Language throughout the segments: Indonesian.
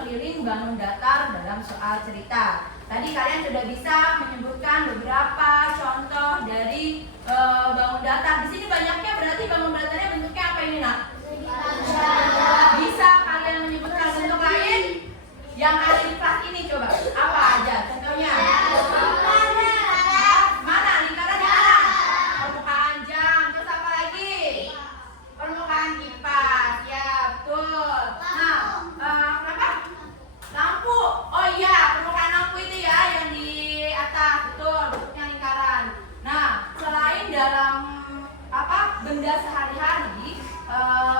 keliling bangun datar dalam soal cerita. Tadi kalian sudah bisa menyebutkan beberapa contoh dari bangun datar. Di sini banyaknya, berarti bangun datarnya bentuknya apa ini, Nak? Bisa kalian menyebutkan bentuk lain yang ada di kelas ini? Coba apa aja contohnya? Mana lingkaran di mana? Permukaan jam. Terus apa lagi? Permukaan kipas. Ya betul. Nah, kenapa? Lampu. Oh iya, permukaan lampu itu ya yang di atas. Betul, bentuknya lingkaran. Nah, selain dalam benda sehari-hari,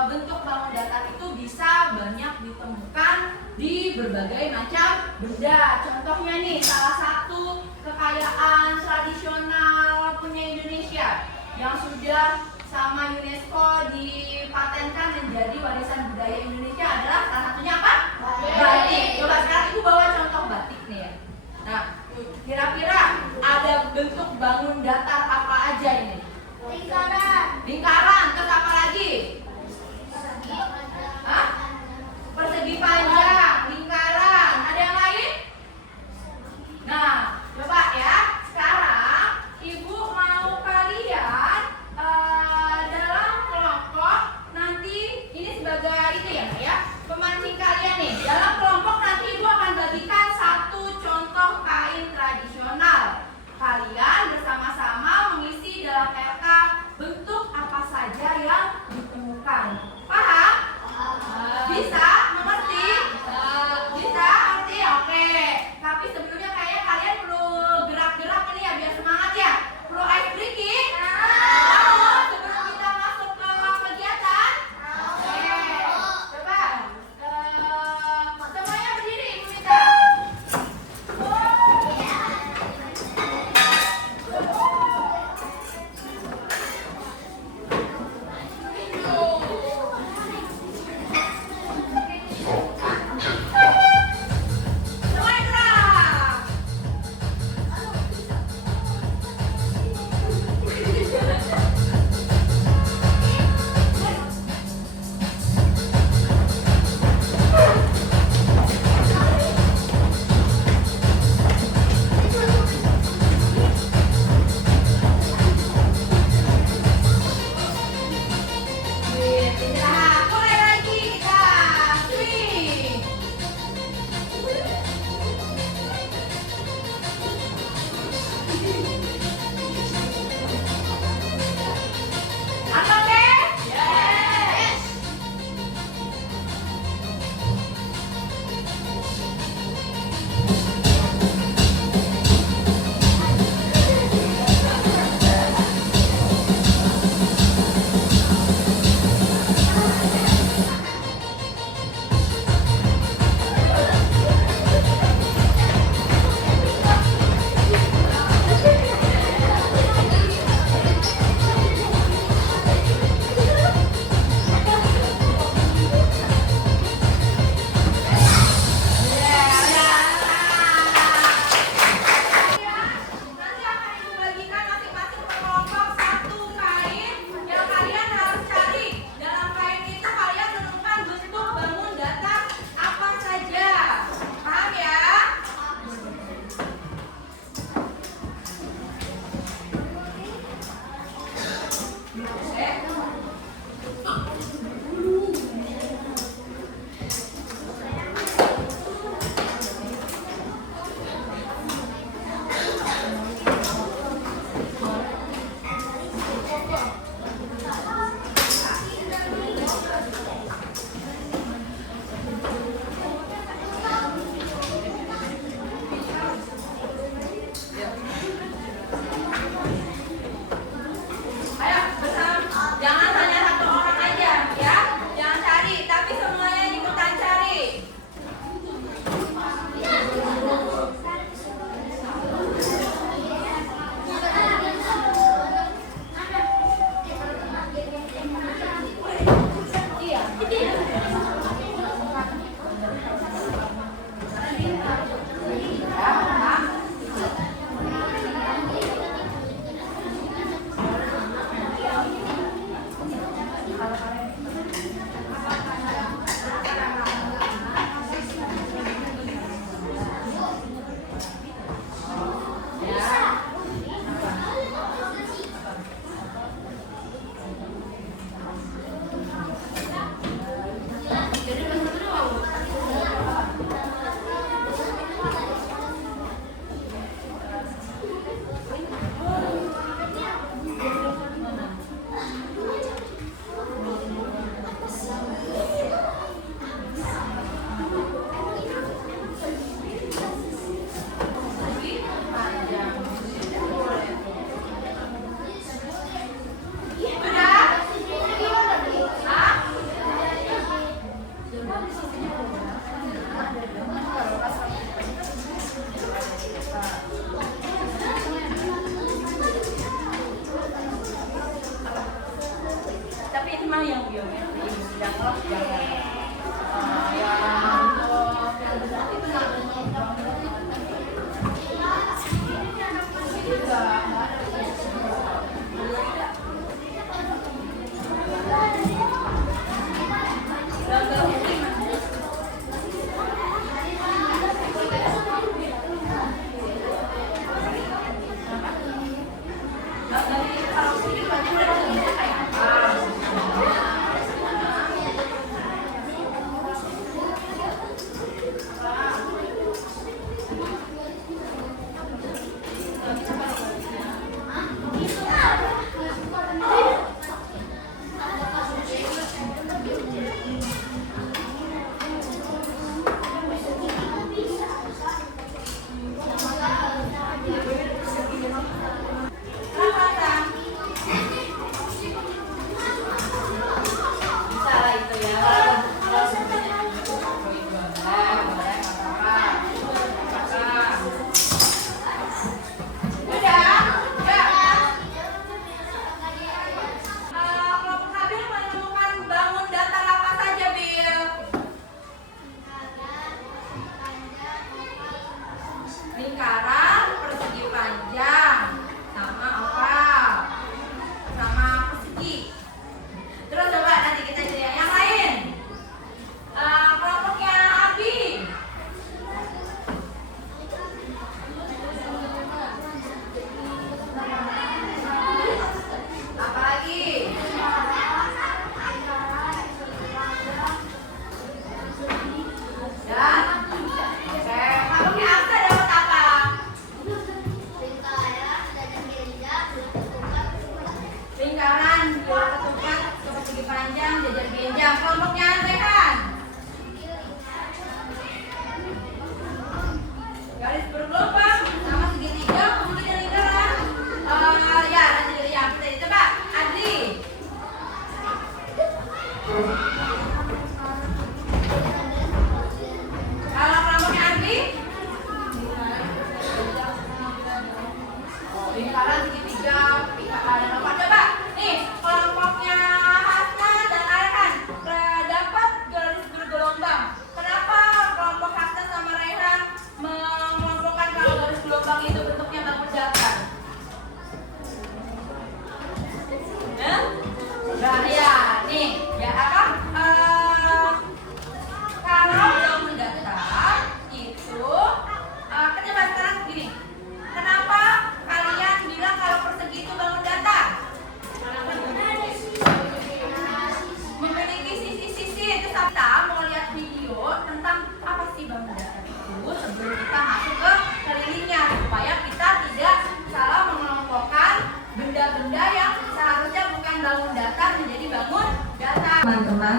bentuk bangun datar itu bisa banyak ditemukan di berbagai macam benda. Contohnya nih, salah satu kekayaan tradisional punya Indonesia yang sudah sama UNESCO dipatenkan menjadi warisan budaya Indonesia adalah salah satunya apa? Batik. Coba sekarang Ibu bawa contoh batik nih ya. Nah, kira-kira ada bentuk bangun datar apa aja ini? Lingkaran. Terus apa lagi? Hah? Persegi panjang, lingkaran. Ada yang lain? Nah, coba ya. Sekarang Ibu mau kalian dalam kelompok nanti ini sebagai itu ya, pemancing kalian nih. Dalam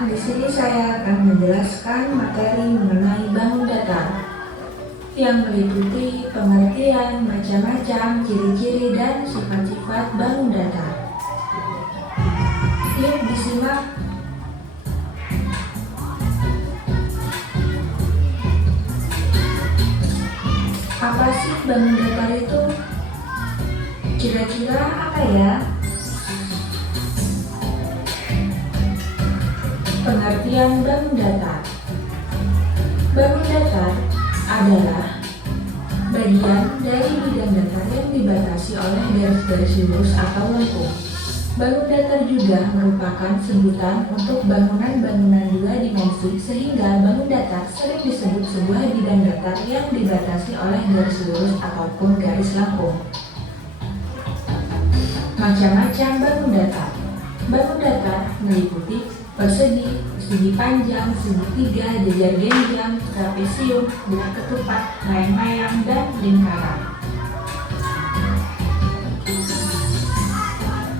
di sini saya akan menjelaskan materi mengenai bangun datar yang meliputi pengertian, macam-macam, ciri-ciri, dan sifat-sifat bangun datar. Yuk disimak. Apa sih bangun datar itu? Kira-kira apa ya? Pengertian bangun datar. Bangun datar adalah bagian dari bidang datar yang dibatasi oleh garis-garis lurus atau lengkung. Bangun datar juga merupakan sebutan untuk bangunan-bangunan dua dimensi, sehingga bangun datar sering disebut sebuah bidang datar yang dibatasi oleh garis lurus ataupun garis lengkung. Macam-macam bangun datar. Bangun datar meliputi persegi, persegi panjang, segitiga, jajar genjang, trapesium, bulat ketupat, layang-layang, dan lingkaran.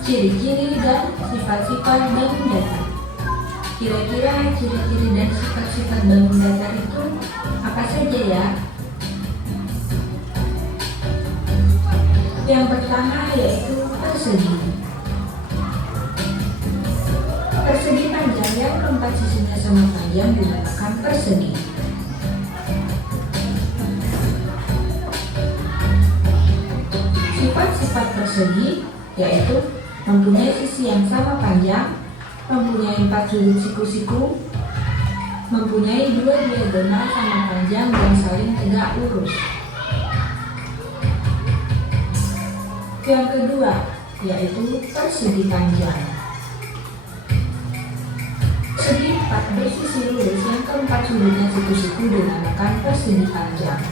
Ciri-ciri dan sifat-sifat bangun datar. Kira-kira ciri-ciri dan sifat-sifat bangun datar itu apa saja ya? Yang pertama yaitu persegi. Persegi panjang yang keempat sisinya sama panjang dinamakan persegi. Sifat-sifat persegi yaitu mempunyai sisi yang sama panjang, mempunyai 4 sudut siku-siku, mempunyai 2 diagonal sama panjang dan saling tegak lurus. Yang kedua yaitu persegi panjang. Segi 4 bersisi lurus yang keempat sudutnya siku-siku dinamakan persegi panjang.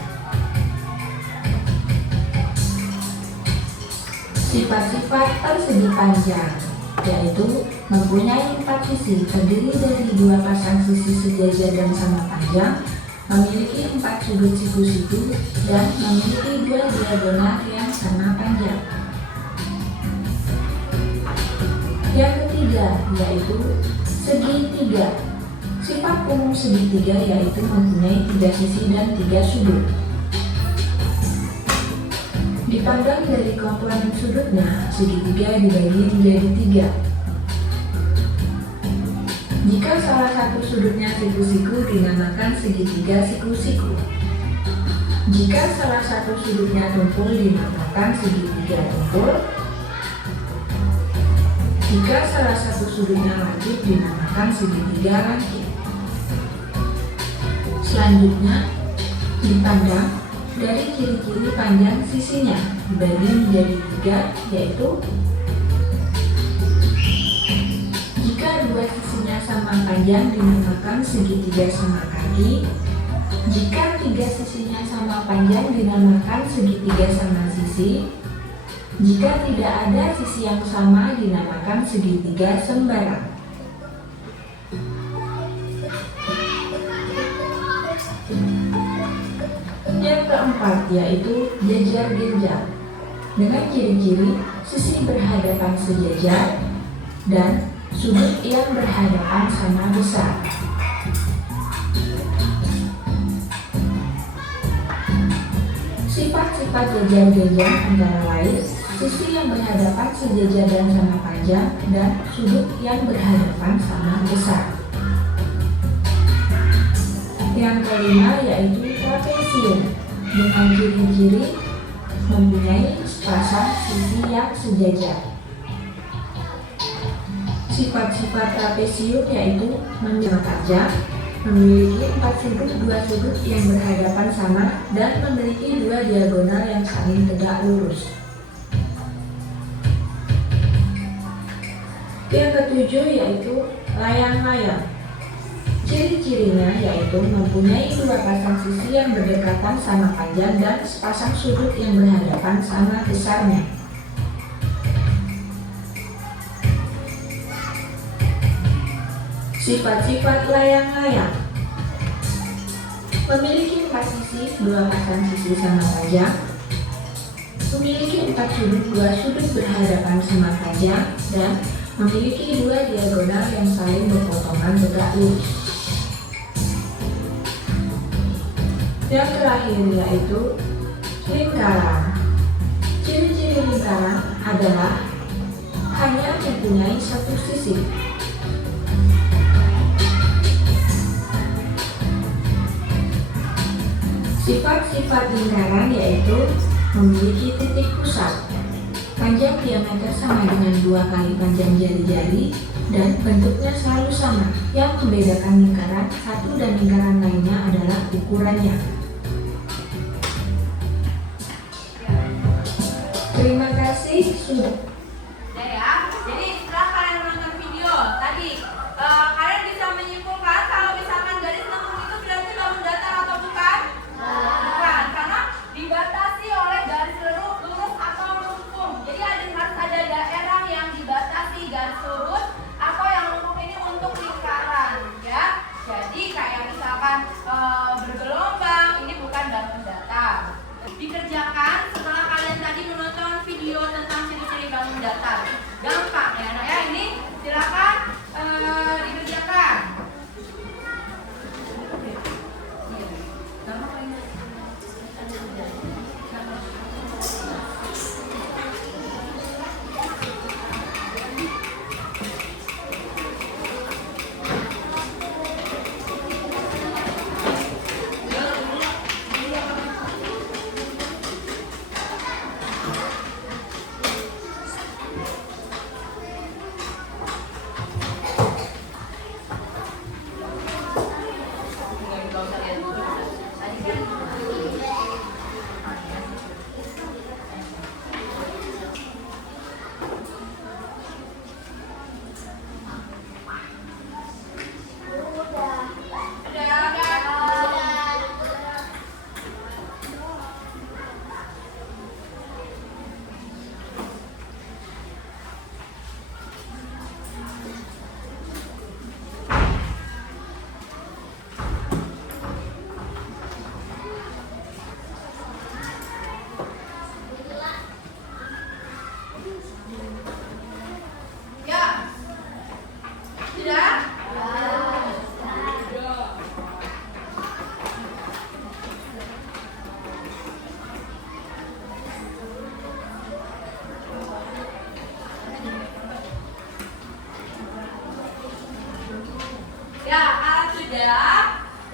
Sifat-sifat persegi panjang yaitu mempunyai 4 sisi terdiri dari 2 pasang sisi sejajar dan sama panjang, memiliki 4 sudut siku-siku, dan memiliki 2 diagonal yang sama panjang. Yang ketiga yaitu segitiga. Sifat umum segitiga yaitu mempunyai 3 sisi dan 3 sudut. Dipandang dari komponen sudutnya, segitiga dibagi menjadi 3. Jika salah satu sudutnya siku-siku dinamakan segitiga siku-siku. Jika salah satu sudutnya tumpul dinamakan segitiga tumpul. Jika salah satu sudutnya lancip dinamakan segitiga lancip. Selanjutnya, dipandang dari ciri-ciri panjang sisinya dibagi menjadi 3, yaitu jika 2 sisinya sama panjang dinamakan segitiga sama kaki. Jika 3 sisinya sama panjang dinamakan segitiga sama sisi. Jika tidak ada sisi yang sama dinamakan segitiga sembarang. Yang keempat yaitu jajar genjang. Dengan ciri-ciri sisi berhadapan sejajar dan sudut yang berhadapan sama besar. Sifat-sifat jajar genjang antara lain sisi yang berhadapan sejajar dan sama panjang, dan sudut yang berhadapan sama besar. Yang kelima yaitu trapesium. Dengan ciri-ciri mempunyai sepasang sisi yang sejajar. Sifat-sifat trapesium yaitu menjadi panjang, memiliki 4 sudut, 2 sudut yang berhadapan sama, dan memiliki 2 diagonal yang saling tegak lurus. Yang ketujuh yaitu layang-layang. Ciri-cirinya yaitu mempunyai 2 pasang sisi yang berdekatan sama panjang dan sepasang sudut yang berhadapan sama besarnya. Sifat-sifat layang-layang: memiliki 4 sisi, 2 pasang sisi sama panjang, memiliki 4 sudut, 2 sudut berhadapan sama panjang, dan memiliki dua diagonal yang saling berpotongan tegak lurus. Yang terakhir yaitu lingkaran. Ciri-ciri lingkaran adalah hanya mempunyai satu sisi. Sifat-sifat lingkaran yaitu memiliki titik pusat, panjang diameter sama dengan 2 kali panjang jari-jari, dan bentuknya selalu sama. Yang membedakan lingkaran satu dan lingkaran lainnya adalah ukurannya. Terima kasih sudah. Ya, jadi setelah kalian menonton video tadi, kalian bisa menyimpulkan kalau misalkan garis lengkung itu berarti bangun datar atau bukan? Bukan, karena dibatasi oleh garis lurus atau lengkung. Jadi harus ada daerah yang dibatasi garis lurus atau yang lengkung ini untuk lingkaran, ya. Jadi kayak misalkan bergelombang, ini bukan bangun datar. Dikerjakan setelah kalian tadi menonton video tentang ciri-ciri bangun datar. Gampang ya anak ya, ini silakan dikerjakan.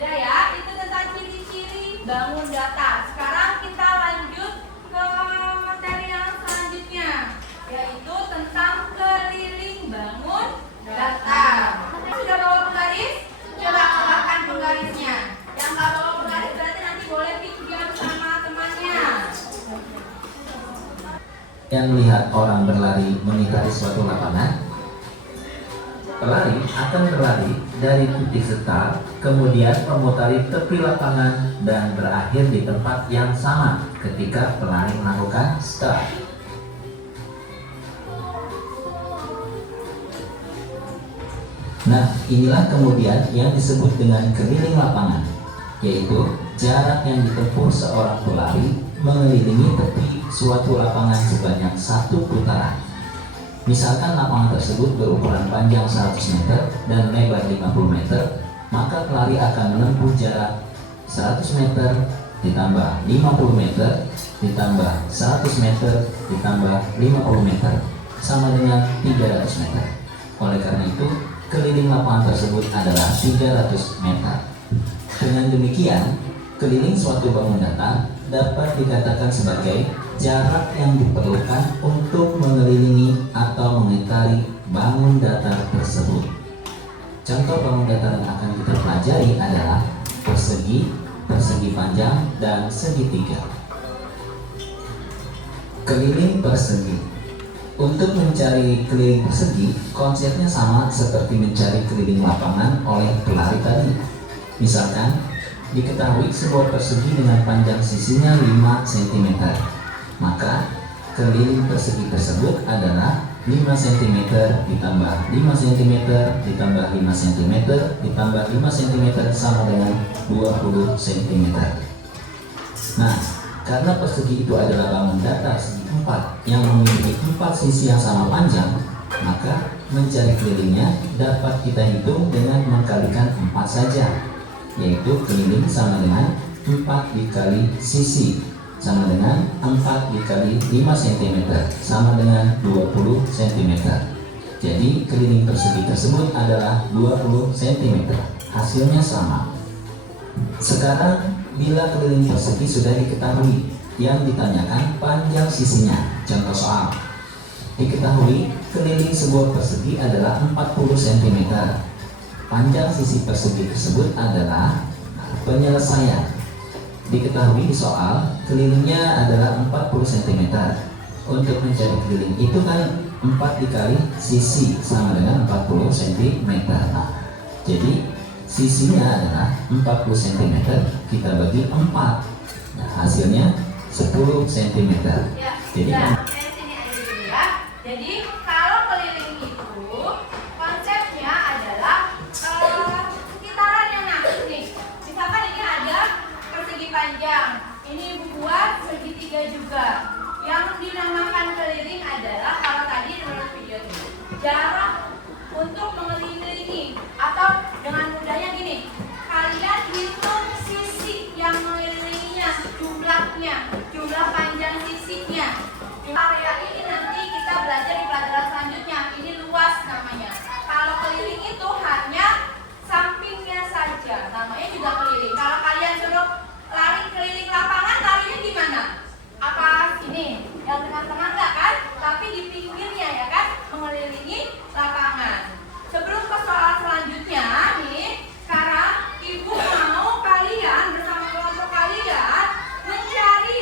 Ya, itu tentang ciri-ciri bangun datar. Sekarang kita lanjut ke materi yang selanjutnya, yaitu tentang keliling bangun datar. Sudah bawa penggaris? Coba keluarkan penggarisnya. Yang nggak bawa penggaris berarti nanti boleh video bersama temannya. Yang melihat orang berlari mengitari suatu lapangan, pelari akan berlari dari titik start, kemudian memutari tepi lapangan dan berakhir di tempat yang sama ketika pelari melakukan start. Nah, inilah kemudian yang disebut dengan keliling lapangan, yaitu jarak yang ditempuh seorang pelari mengelilingi tepi suatu lapangan sebanyak 1 putaran. Misalkan lapangan tersebut berukuran panjang 100 meter dan lebar 50 meter, maka pelari akan menempuh jarak 100 meter ditambah 50 meter ditambah 100 meter ditambah 50 meter sama dengan 300 meter. Oleh karena itu, keliling lapangan tersebut adalah 300 meter. Dengan demikian, keliling suatu bangun datar dapat dikatakan sebagai jarak yang diperlukan untuk mengelilingi atau mengitari bangun datar tersebut. Contoh bangun datar yang akan kita pelajari adalah persegi, persegi panjang, dan segitiga. Keliling persegi. Untuk mencari keliling persegi, konsepnya sama seperti mencari keliling lapangan oleh pelari tadi. Misalkan, diketahui sebuah persegi dengan panjang sisinya 5 cm. Maka keliling persegi tersebut adalah 5 cm ditambah 5 cm ditambah 5 cm ditambah 5 cm sama dengan 20 cm. Nah, karena persegi itu adalah bangun datar segi 4 yang memiliki 4 sisi yang sama panjang, Maka mencari kelilingnya dapat kita hitung dengan mengkalikan 4 saja, yaitu keliling sama dengan 4 dikali sisi sama dengan 4 dikali 5 cm sama dengan 20 cm. Jadi keliling persegi tersebut adalah 20 cm. Hasilnya sama. Sekarang bila keliling persegi sudah diketahui, yang ditanyakan panjang sisinya. Contoh soal. Diketahui keliling sebuah persegi adalah 40 cm. Panjang sisi persegi tersebut adalah penyelesaian. Diketahui di soal kelilingnya adalah 40 cm. Untuk mencari keliling itu kan 4 dikali sisi sama dengan 40 cm. Nah, jadi sisinya adalah 40 cm, kita bagi 4. Nah, hasilnya 10 cm. Ya, Jadi sampai sini aja dulu ya. Jadi kalau keliling itu konsepnya adalah sekitaran yang nangis nih. Misalkan ini ada persegi panjang, ini ibu buat segitiga juga. Yang dinamakan keliling adalah kalau tadi menurut video ini jarak untuk mengelilingi, atau dengan mudahnya gini, kalian hitung sisi yang mengelilinginya, jumlah panjang sisinya. Area ini nanti kita belajar di pelajaran selanjutnya. Ini luas namanya. Kalau keliling itu hanya sampingnya saja, namanya juga keliling. Kalau kalian suruh lari keliling lapangan, larinya gimana? Apa sini? Yang tengah-tengah enggak kan? Tapi di pinggirnya ya kan, mengelilingi lapangan. Sebelum ke soal selanjutnya nih, sekarang ibu mau kalian bersama kelompok kalian mencari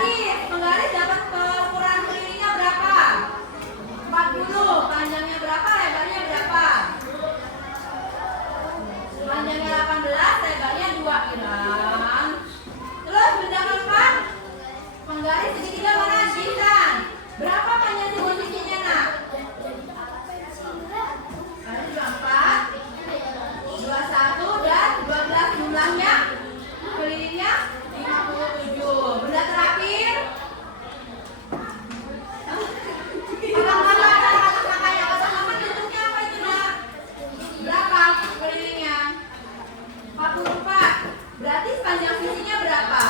Penggaris dapat ukuran kelilingnya berapa? 40. Panjangnya berapa? Lebarnya berapa? Panjangnya 18, lebarnya 2 Iran. Terus benda keempat, penggaris segitiga mana? Jisan. Berapa panjang simbol sisinya, nak? Ada juga 4, 21 dan 12 jumlahnya. Kelilingnya 57. Benda terakhir. Kotak-kotak bentuknya apa itu, nak? Berapa kelilingnya? 44. Berarti sepanjang sisinya berapa?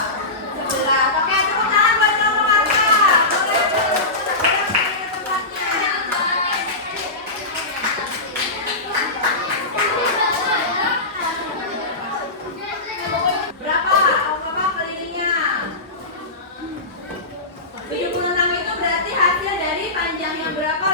11. Oke, tepuk tangan buat kelompok Arka. Boleh ke tempatnya. Berapa? Apa kelilingnya? 76 itu berarti hasil dari panjang yang berapa,